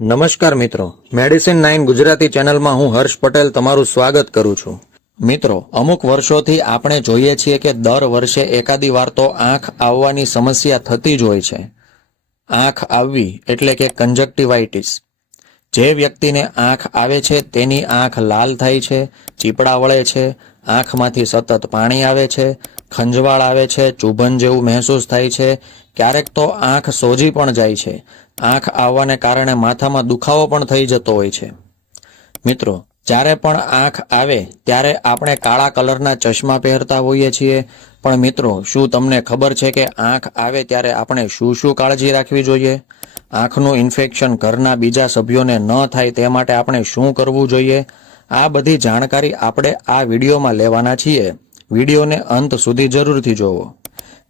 નમસ્કાર મિત્રો. Medicine nine Gujarati ચેનલમાં હું હર્ષ પટેલ તમારું સ્વાગત કરું છું. મિત્રો, અમુક વર્ષોથી આપણે જોઈએ છીએ કે દર વર્ષે એકાદી વાર તો આંખ આવવાની સમસ્યા થતી જ હોય છે. આંખ આવવી એટલે કે કંજક્ટિવાઇટિસ જે વ્યક્તિને આંખ આવે છે, તેની આંખ લાલ થાય છે, ચીપડા વળે છે, આંખમાંથી સતત પાણી આવે છે, ખંજવાળ આવે છે, ચૂભન જેવું મહેસૂસ થાય છે, ક્યારેક તો આંખ સોજી પણ જાય છે. આંખ આવવાને કારણે માથામાં દુખાવો પણ થઈ જતો હોય છે. મિત્રો જ્યારે પણ આંખ આવે, ત્યારે આપણે કાળા કલરના ચશ્મા પહેરતા હોઈએ છીએ. પણ મિત્રો, શું તમને ખબર છે કે આંખ આવે ત્યારે આપણે શું શું કાળજી રાખવી જોઈએ? આંખનું ઇન્ફેક્શન ઘરના બીજા સભ્યોને ન થાય તે માટે આપણે શું કરવું જોઈએ? આ બધી જાણકારી આપણે આ વિડીયોમાં લેવાના છીએ. વિડીયોને અંત સુધી જરૂરથી જોવો.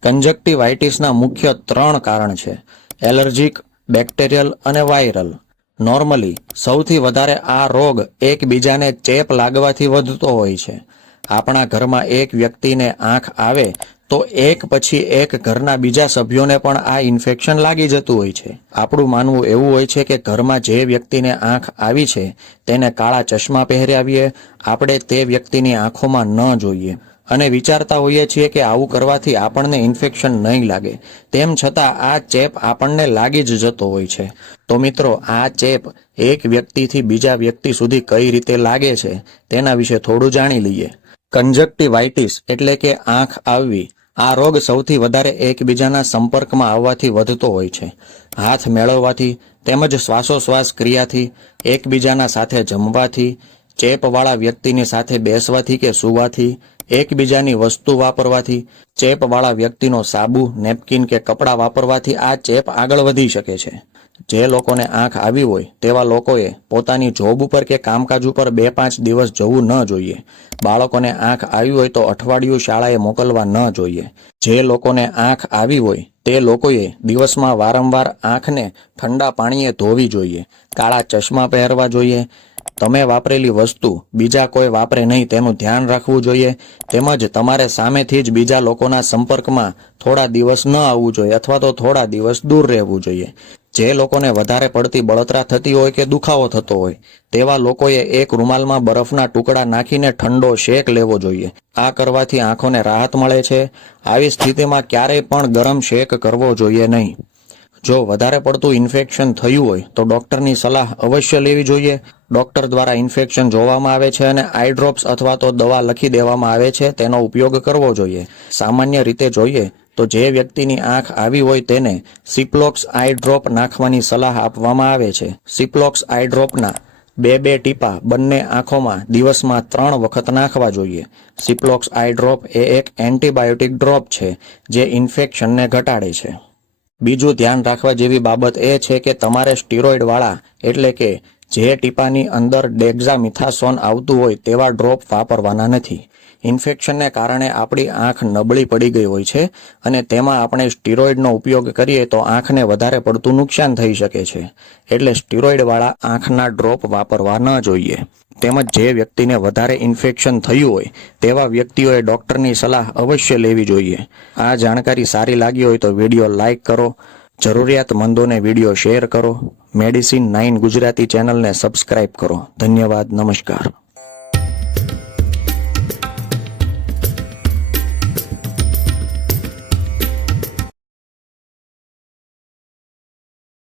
કંજક્ટિવાઇટિસના મુખ્ય ત્રણ કારણ છે. એલર્જીક, બેક્ટેરિયલ અને વાયરલ. નોર્મલી સૌથી વધારે આ રોગ એકબીજાને ચેપ લાગવાથી વધતો હોય છે. આપણા ઘરમાં એક વ્યક્તિને આંખ આવે, તો એક પછી એક ઘરના બીજા સભ્યોને પણ આ ઇન્ફેક્શન લાગી જતું હોય છે. આપણું માનવું એવું હોય છે કે ઘરમાં જે વ્યક્તિને આંખ આવી છે, તેને કાળા ચશ્મા પહેરાવીએ. આપણે તે વ્યક્તિની આંખોમાં ન જોઈએ. અને વિચારતા હોઈએ છીએ કે આવું કરવાથી આપણને ઇન્ફેક્શન નહીં લાગે. તેમ છતાં આ ચેપ આપણને લાગી જ જતો હોય છે. તો મિત્રો, આ ચેપ એક વ્યક્તિથી બીજા વ્યક્તિ સુધી કઈ રીતે લાગે છે, તેના વિશે થોડું જાણી લઈએ. કંજક્ટિવાઇટિસ એટલે કે આંખ આવવી. આ રોગ સૌથી વધારે એકબીજાના સંપર્કમાં આવવાથી વધતો હોય છે. હાથ મેળવવાથી, તેમજ શ્વાસોશ્વાસ ક્રિયાથી, એકબીજાના સાથે જમવાથી ચેપવાળા વ્યક્તિની સાથે બેસવાથી કે સૂવાથી, એકબીજાની વસ્તુ વાપરવાથી, ચેપવાળા વ્યક્તિનો સાબુ, નેપકિન કે કપડાં વાપરવાથી આ ચેપ આગળ વધી શકે છે. જે લોકોને આંખ આવી હોય, તેવા લોકોએ પોતાની જોબ ઉપર કે કામકાજ ઉપર બે પાંચ દિવસ જવું ન જોઈએ. બાળકોને આંખ આવી હોય તો અઠવાડિયું શાળાએ મોકલવા ન જોઈએ. જે લોકોને આંખ આવી હોય, તે લોકોએ દિવસમાં વારંવાર આંખને ઠંડા પાણીએ ધોવી જોઈએ. કાળા ચશ્મા પહેરવા જોઈએ. તમે વાપરેલી વસ્તુ બીજા કોઈ વાપરે નહીં તેનું ધ્યાન રાખવું જોઈએ, તેમજ તમારે સામેથી જ બીજા લોકોના સંપર્કમાં થોડા દિવસ ન આવવું જોઈએ અથવા તો થોડા દિવસ દૂર રહેવું જોઈએ. જે લોકોને વધારે પડતી બળતરા થતી હોય કે દુખાવો થતો હોય, તેવા લોકોએ એક રૂમાલમાં બરફના ટુકડા નાખીને ઠંડો શેક લેવો જોઈએ. આ કરવાથી આંખોને રાહત મળે છે. આવી સ્થિતિમાં ક્યારેય પણ ગરમ શેક કરવો જોઈએ નહીં. જો વધારે પડતું ઇન્ફેક્શન થયું હોય, તો ડૉક્ટરની સલાહ અવશ્ય લેવી જોઈએ. ડૉક્ટર દ્વારા ઇન્ફેક્શન જોવામાં આવે છે અને આઈ ડ્રોપ્સ અથવા તો દવા લખી દેવામાં આવે છે, તેનો ઉપયોગ કરવો જોઈએ. સામાન્ય રીતે જોઈએ, તો જે વ્યક્તિની આંખ આવી હોય તેને સિપ્લોક્સ આઈ ડ્રોપ નાખવાની સલાહ આપવામાં આવે છે. સિપ્લોક્સ આઈ ડ્રોપના બે બે ટીપા બંને આંખોમાં દિવસમાં ત્રણ વખત નાખવા જોઈએ. સિપ્લોક્સ આઈ ડ્રોપ એ એક એન્ટીબાયોટિક ડ્રોપ છે, જે ઇન્ફેક્શનને ઘટાડે છે. બીજું ધ્યાન રાખવા જેવી બાબત એ છે કે તમારે સ્ટીરોઇડવાળા એટલે કે જે ટીપાની અંદર ડેક્ઝામિથાસોન આવતું હોય તેવા ડ્રોપ વાપરવાના નથી. ઇન્ફેક્શનને કારણે આપણી આંખ નબળી પડી ગઈ હોય છે અને તેમાં આપણે સ્ટીરોઇડનો ઉપયોગ કરીએ તો આંખને વધારે પડતું નુકસાન થઈ શકે છે. એટલે સ્ટીરોઇડવાળા આંખના ડ્રોપ વાપરવા ન જોઈએ. તેમજ જે વ્યક્તિને વધારે ઇન્ફેક્શન થયું હોય, તેવા વ્યક્તિઓએ ડૉક્ટરની સલાહ અવશ્ય લેવી જોઈએ. આ જાણકારી સારી લાગી હોય તો વીડિયો લાઇક કરો, જરૂરિયાતમંદોને વીડિયો શેર કરો, મેડિસિન નાઇન ગુજરાતી ચેનલને સબસ્ક્રાઇબ કરો. ધન્યવાદ, નમસ્કાર.